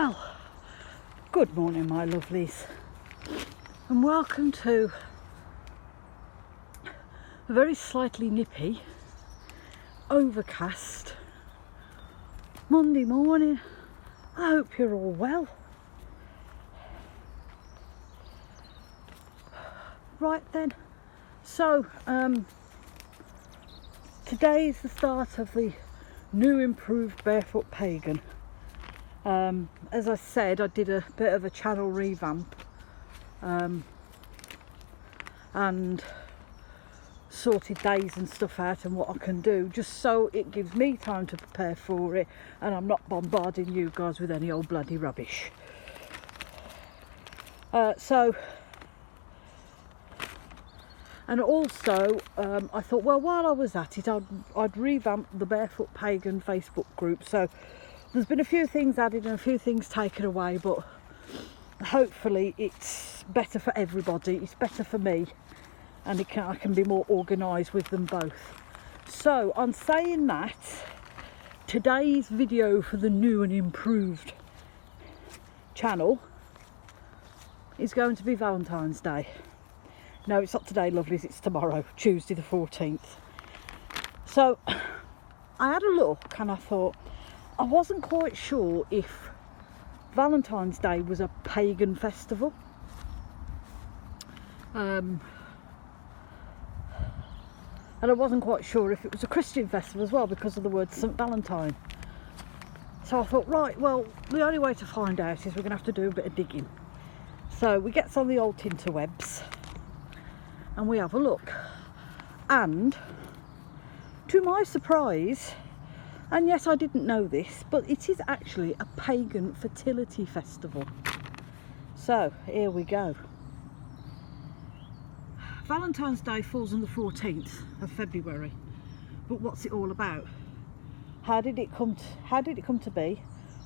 Well, good morning my lovelies, and welcome to a very slightly nippy, overcast Monday morning. I hope you're all well. Right then, so today is the start of the new improved Barefoot Pagan. As I said, I did a bit of a channel revamp and sorted days and stuff out and what I can do, just so it gives me time to prepare for it and I'm not bombarding you guys with any old bloody rubbish. And also I thought, well, while I was at it, I'd revamp the Barefoot Pagan Facebook group. So there's been a few things added and a few things taken away, but hopefully it's better for everybody. It's better for me, and I can be more organised with them both. So on saying that, today's video for the new and improved channel is going to be Valentine's Day. No, it's not today, lovelies, it's tomorrow, Tuesday the 14th. So I had a look and I thought, I wasn't quite sure if Valentine's Day was a pagan festival. And I wasn't quite sure if it was a Christian festival as well, because of the word St. Valentine. So I thought, right, well, the only way to find out is we're going to have to do a bit of digging. So we get on the old interwebs and we have a look. And to my surprise, and yes, I didn't know this, but it is actually a pagan fertility festival. So here we go. Valentine's Day falls on the 14th of February, but what's it all about? How did it come to be?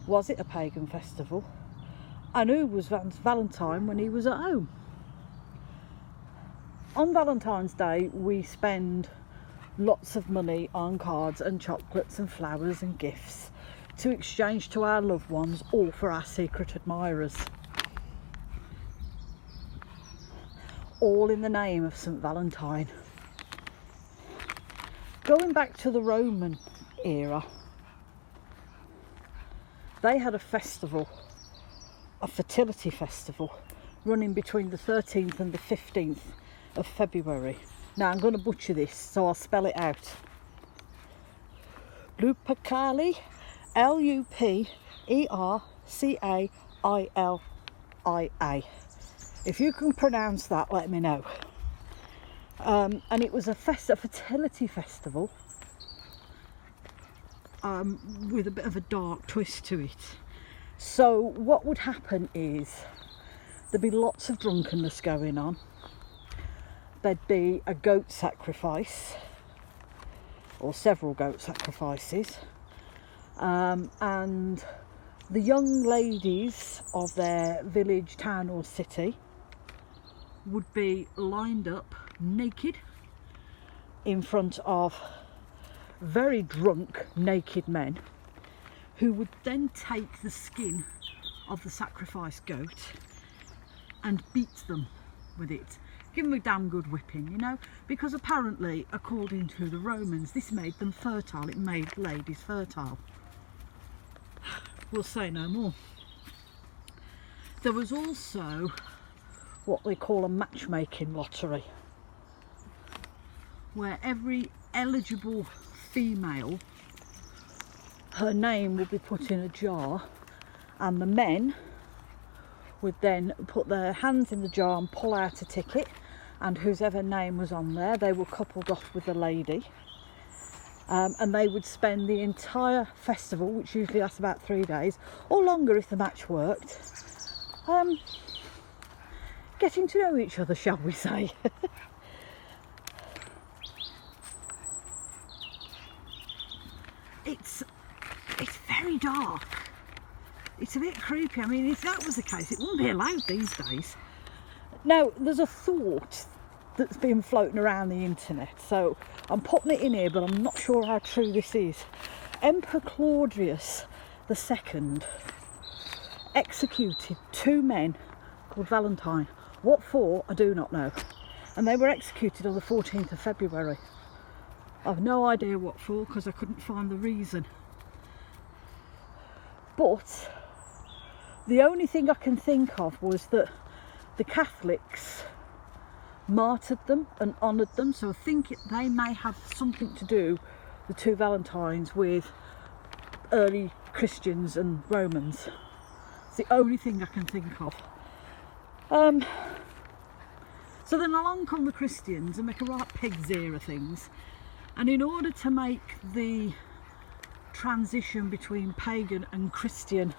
Was it a pagan festival? And who was Valentine when he was at home? On Valentine's Day we spend lots of money on cards and chocolates and flowers and gifts to exchange to our loved ones, all for our secret admirers, all in the name of St. Valentine. Going back to the Roman era, they had a festival, a fertility festival, running between the 13th and the 15th of February. Now I'm going to butcher this, so I'll spell it out. Lupercalia, Lupercalia. If you can pronounce that, let me know. And it was a fertility festival with a bit of a dark twist to it. So what would happen is there'd be lots of drunkenness going on. There'd be a goat sacrifice, or several goat sacrifices, and the young ladies of their village, town or city would be lined up naked in front of very drunk naked men, who would then take the skin of the sacrificed goat and beat them with it. Give them a damn good whipping, you know, because apparently, according to the Romans, this made them fertile. It made ladies fertile. We'll say no more. There was also what they call a matchmaking lottery, where every eligible female, her name would be put in a jar, and the men would then put their hands in the jar and pull out a ticket, and whosever name was on there, they were coupled off with the lady, and they would spend the entire festival, which usually lasts about 3 days or longer if the match worked, getting to know each other, shall we say. It's very dark. It's a bit creepy. I mean, if that was the case, it wouldn't be allowed these days. Now, there's a thought that's been floating around the internet, so I'm putting it in here, but I'm not sure how true this is. Emperor Claudius II executed 2 men called Valentine. What for, I do not know. And they were executed on the 14th of February. I've no idea what for, because I couldn't find the reason. But the only thing I can think of was that the Catholics martyred them and honoured them, so I think they may have something to do, the 2 Valentines, with early Christians and Romans. It's the only thing I can think of. So then along come the Christians and make a right pig's ear of things, and in order to make the transition between pagan and Christian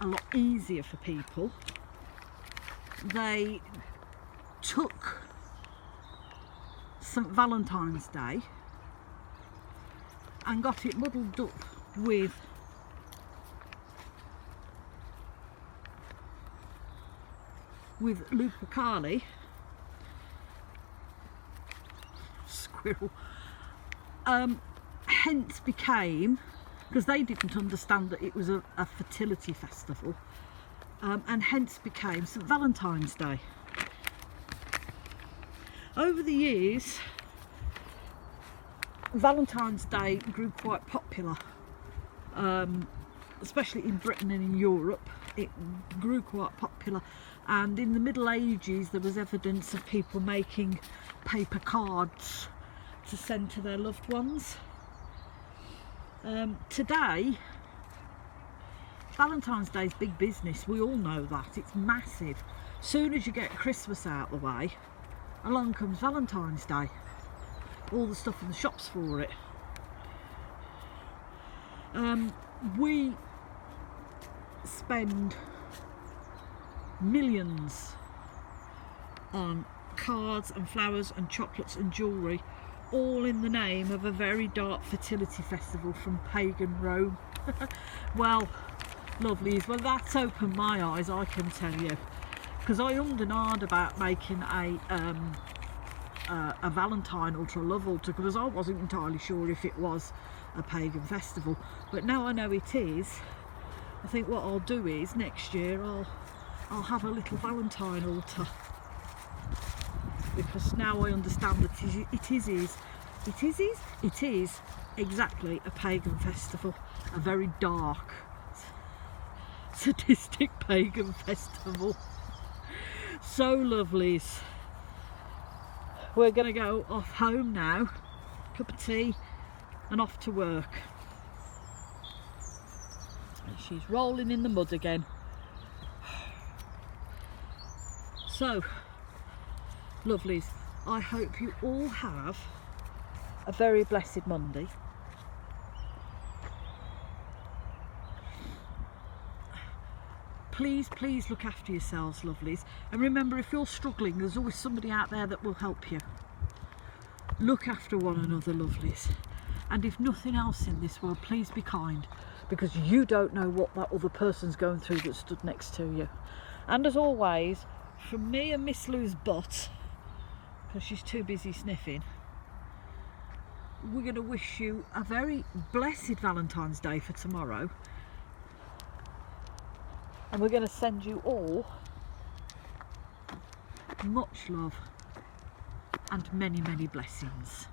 a lot easier for people, they took St. Valentine's Day and got it muddled up with Lupercalia, squirrel, hence became, because they didn't understand that it was a fertility festival, and hence became St. Valentine's Day. Over the years, Valentine's Day grew quite popular, especially in Britain and in Europe. It grew quite popular, and in the Middle Ages there was evidence of people making paper cards to send to their loved ones. Today, Valentine's Day is big business, we all know that, it's massive. Soon as you get Christmas out of the way, along comes Valentine's Day, all the stuff in the shops for it. We spend millions on cards and flowers and chocolates and jewellery, all in the name of a very dark fertility festival from pagan Rome. Well, lovelies, well that's opened my eyes, I can tell you, because I ummed and ahed about making a Valentine altar, a love altar, because I wasn't entirely sure if it was a pagan festival, but now I know it is. I think what I'll do is next year I'll have a little Valentine altar, because now I understand that it is exactly a pagan festival, a very dark, sadistic pagan festival. So lovelies, we're going to go off home now, cup of tea and off to work. And she's rolling in the mud again. So lovelies, I hope you all have a very blessed Monday. Please look after yourselves, lovelies, and remember, if you're struggling, there's always somebody out there that will help you. Look after one another, lovelies, and if nothing else in this world, please be kind, because you don't know what that other person's going through that stood next to you. And as always, from me and Miss Lou's butt, because she's too busy sniffing, we're going to wish you a very blessed Valentine's Day for tomorrow. And we're going to send you all much love and many, many blessings.